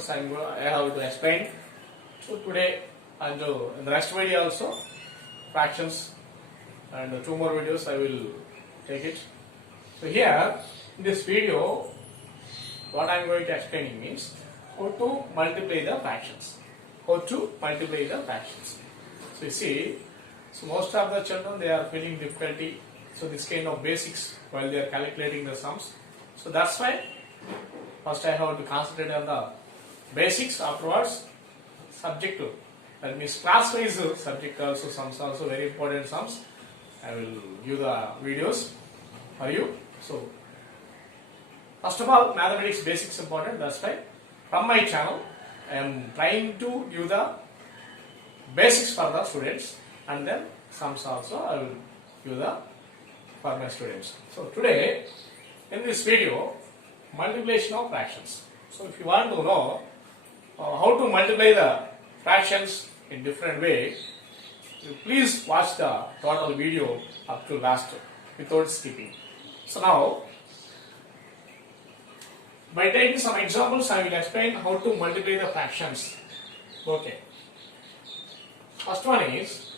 fractions I have to explain. So today and in the next video also fractions, and 2 more videos I will take it. So here in this video what I am going to explain means how to multiply the fractions. How to multiply the fractions. So you see, so most of the children they are feeling difficulty. So this kind of basics while they are calculating the sums. So that's why first I have to concentrate on the basics, afterwards subjective. That means class wise subject also, sums also very important sums. I will give the videos for you. So first of all, mathematics basics important. That's why from my channel I am trying to give the basics for the students, and then sums also I will give the for my students. So today in this video, multiplication of fractions. So if you want to know how to multiply the fractions in different way, you please watch the total video up to last without skipping. So now, by taking some examples, I will explain how to multiply the fractions. Okay. First one is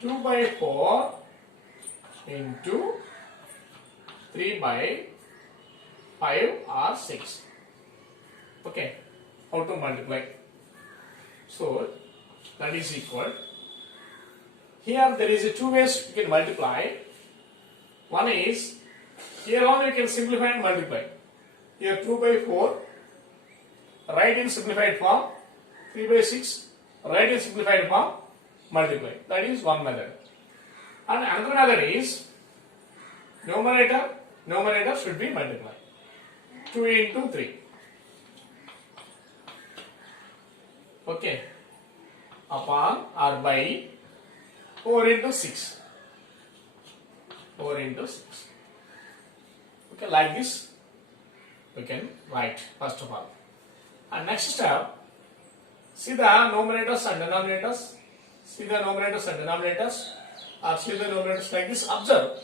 2 by 4 into 3 by 5 or 6. Okay. How to multiply? So that is equal. Here there is 2 ways you can multiply. One is, here only you can simplify and multiply. Here 2 by 4, write in simplified form. 3 by 6, write in simplified form, multiply. That is one method. And another method is, numerator should be multiplied. 2 into 3. Okay. Upon or by 4 into 6. 4 into 6. Okay, like this we can write first of all. And next step, see the numerators and denominators. See the numerators and denominators, or see the numerators like this. Observe.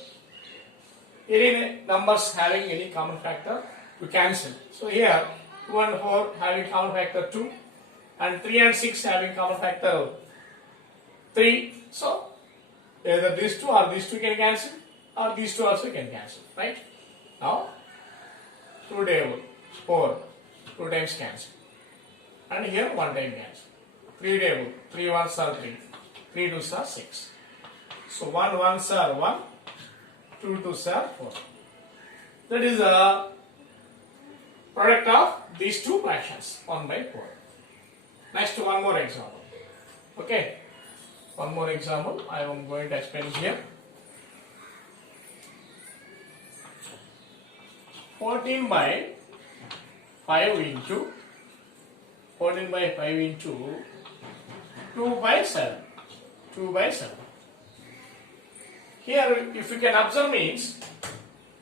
Any numbers having any common factor, we cancel. So here 2 and 4 having common factor 2, and 3 and 6 having common factor 3. So either these two or these two can cancel, or these two also can cancel, right? Now 2 table 4, 2 times cancel, and here 1 time cancel. 3 table 3 ones are 3, 3 twos are 6. So 1 ones are 1, 2 twos are 4. That is the product of these two fractions, 1 by 4. Next, one more example. Okay, one more example I am going to explain here. 14 by 5 into 14 by 5 into 2 by 7. 2 by 7. Here, if you can observe, means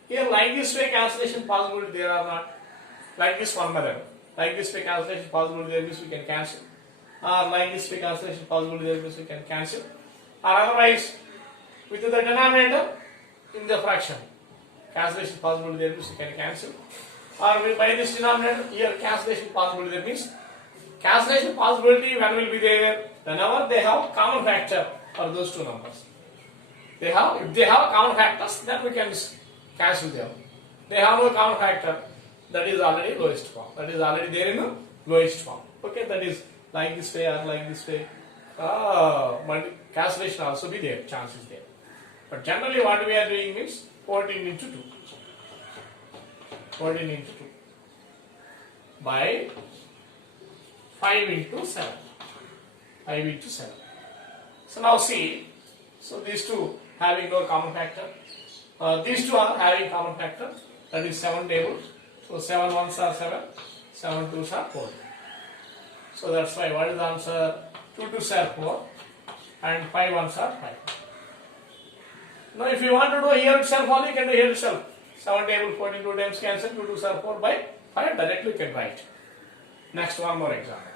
here like this way cancellation possible there are not. Like this one method. Like this way cancellation possible there means we can cancel. Or like this way cancellation possible there means we can cancel. Or otherwise, with the denominator in the fraction, cancellation possible there means we can cancel. Or by this denominator here cancellation possible there means cancellation possibility when will be there? Whenever they have common factor for those two numbers. If they have common factors, then we can cancel them. They have no common factor, that is already lowest form. That is already there in the lowest form. Okay, that is like this way or like this way. Cancellation also be there, chance is there. But generally what we are doing means 14 into 2. 14 into 2 by 5 into 7. 5 into 7. So now see, so these two having no common factor. These two are having common factor. That is 7 table. So 7 ones are 7, 7 twos are 4. So that's why what is the answer? 2 twos are 4 and 5 ones are 5. Now if you want to do here itself only, you can do here itself. 7 table 14 2 times cancel, 2 twos are 4 by 5, directly you can write. Next, one more example.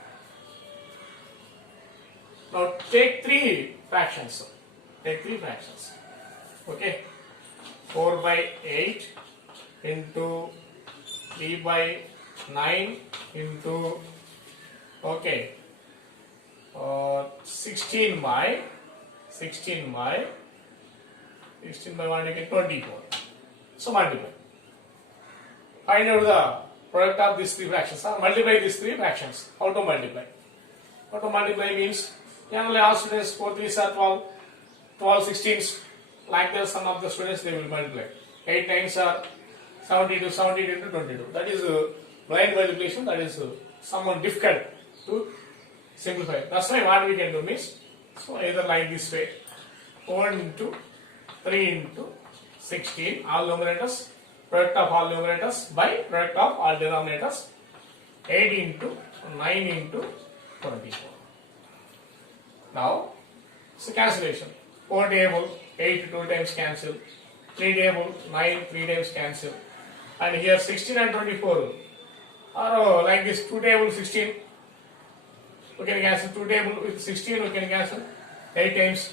Now take 3 fractions. Take 3 fractions. Okay. 4 by 8 into 3 by 9 into, okay, 16 by 1 you get 24. So multiply. Find out the product of these three fractions or multiply these three fractions. How to multiply? How to multiply means generally all students 4 3s are 12, 12 16s, like the sum of the students they will multiply. 8 9s are 72, 72 into 22. That is blind multiplication, that is somewhat difficult to simplify. That's why what we can do means, so either like this way, 4 into 3 into 16, all numerators, product of all numerators by product of all denominators, 8 into 9 into 24. Now, so cancellation. 4 table, 8 2 times cancel, 3 table, 9 3 times cancel, and here 16 and 24 are like this, 2 table 16, we can cancel 2 table with 16, we can cancel 8 times,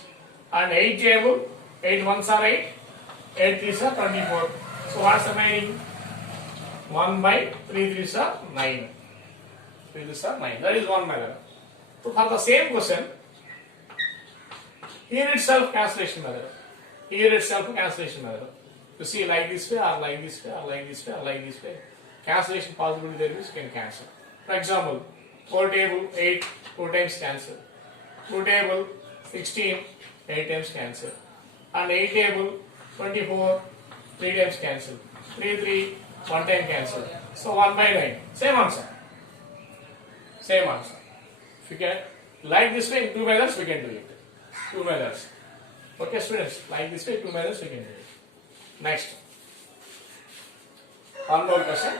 and 8 table, 8 ones are 8, 8 threes are 24. So what's the remaining? 1 by 3 threes are 9. 3 threes are 9. That is one method. So for the same question, here itself cancellation method. Here itself cancellation method. You see like this way or like this way or like this way or like this way. Cancellation possibility there is, you can cancel. For example, 4 table 8 2 times cancel. 2 table 16 8 times cancel. And 8 table 24 3 times cancel. 3 3 1 time cancel. So 1 by 9. Same answer. Same answer. If you can like this way in 2 methods we can do it. 2 methods. Okay students, like this way 2 methods we can do it. Next. One more question.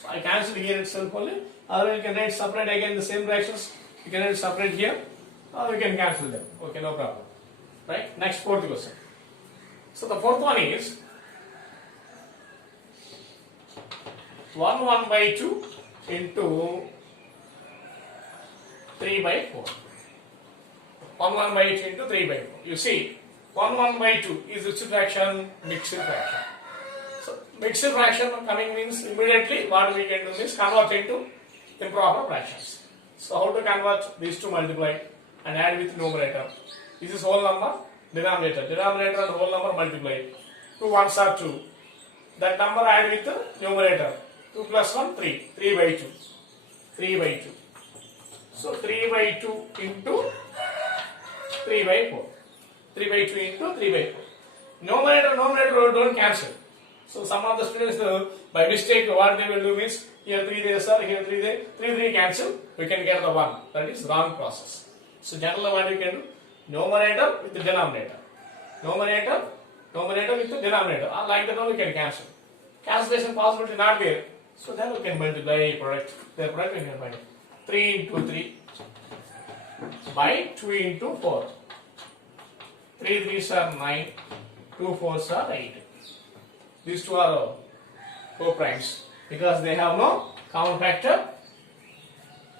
So I cancelled here itself only. Or you can write separate again the same fractions. You can write separate here. Or you can cancel them. Okay, no problem. Right? Next, fourth question. So the fourth one is 1 by 2 into 3 by 4. 1 by 2 into 3 by 4. You see, 1 by 2 is which fraction? Mixed fraction. So mixed fraction coming means immediately what we can do is convert into improper fractions. So how to convert these two multiply and add with numerator? This is whole number, denominator. Denominator and whole number multiply. 2 ones are 2. That number add with the numerator. 2 plus 1, 3. 3 by 2. 3 by 2. So 3 by 2 into 3 by 4. 3 by 2 into 3 by 4. Numerator don't cancel. So some of the students by mistake what they will do means here 3 there sir, here 3 there, 3 cancel, we can get the 1. That is wrong process. So generally what you can do? Numerator with the denominator. Numerator with the denominator. Like that one we can cancel. Cancellation possibility not there. So then we can multiply product. The product we can find 3 into 3 by 2 into 4. 3 3s are 9, 2 4s are 8. These two are co-primes because they have no common factor.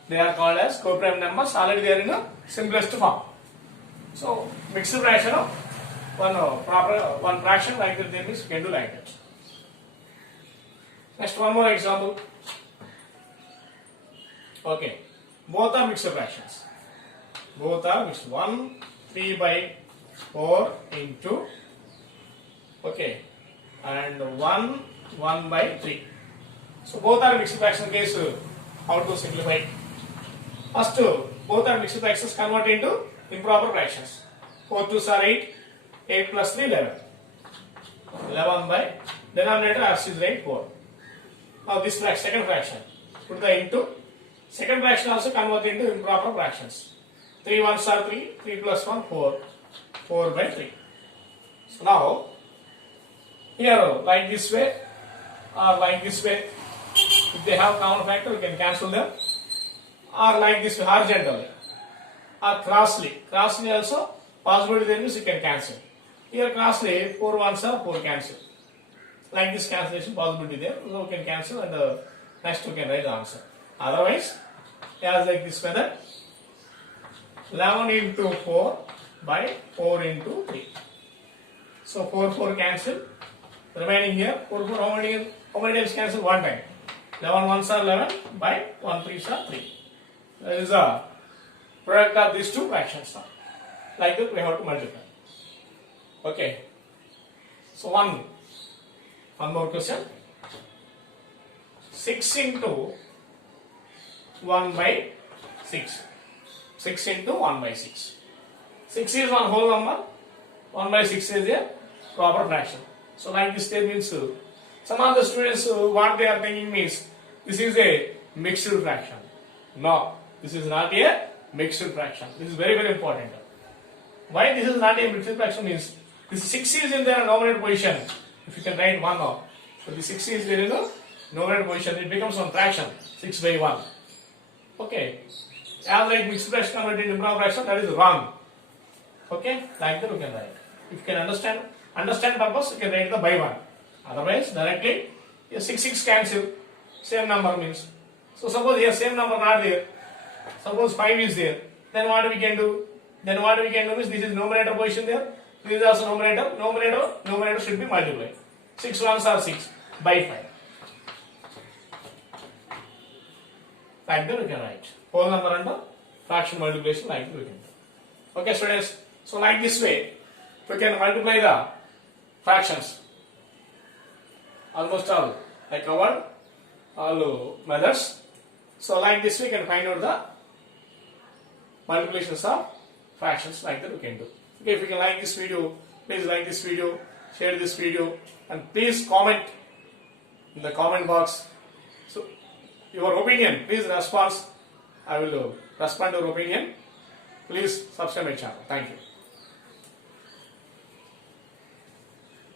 They are called as co-prime numbers. Already they are in a simplest form. So mixed fraction of one fraction like that, there means we can do like that. Next, one more example. Okay, both are mixed fractions. Both are mixed. 1 3 by 4 into, okay, and 1 by 3. So both are mixed fraction case. How to simplify? First, both are mixed fractions convert into improper fractions. 4 2s are 8. 8 plus 3 11. 11 by denominator as is right 4. Now this fraction, second fraction, put the into. Second fraction also convert into improper fractions. 3 ones are 3. 3 plus 1 4. 4 by 3. So now here like this way or like this way, if they have common factor, we can cancel them. Or like this way, horizontally or crossly. Crossly also possibility there means you can cancel. Here crossly 4 ones are 4 cancel. Like this cancellation possibility there, so we can cancel and next we can write the answer. Otherwise, as like this method, 11 into 4 by 4 into 3. So 4 4 cancel. Remaining here 4 4 how many times cancel? One time. 11 ones are 11 by 1 3s are 3. That is the product of these two fractions now. Like that we have to multiply. Okay. So one more question. 6 into 1 by 6. 6 into 1 by 6. 6 is one whole number. 1 by 6 is a proper fraction. So like this there means some of the students what they are thinking means this is a mixed fraction. No, this is not a mixed fraction. This is very very important. Why this is not a mixed fraction is this 6 is in the numerator position. If you can write 1 now. So the 6 is there in the numerator position. It becomes one fraction. 6 by 1. Okay. As like mixed fraction converted into improper fraction, that is wrong. Okay. Like that you can write. If you can understand purpose, you can write the by 1. Otherwise, directly, 6 cancel. Same number means. So suppose here same number not there. Suppose 5 is there. Then what we can do? Means this is numerator position there. This is also numerator. Numerator should be multiplied. 6 ones are 6 by 5. Like that we can write. Whole number under fraction multiplication like that we can do. Okay students. So like this way, we can multiply the fractions. Almost all I covered all methods. So like this we can find out the multiplications of fractions like that we can do. Okay, if you can like this video, please like this video, share this video, and please comment in the comment box. So your opinion, please respond. I will respond to your opinion. Please subscribe my channel. Thank you.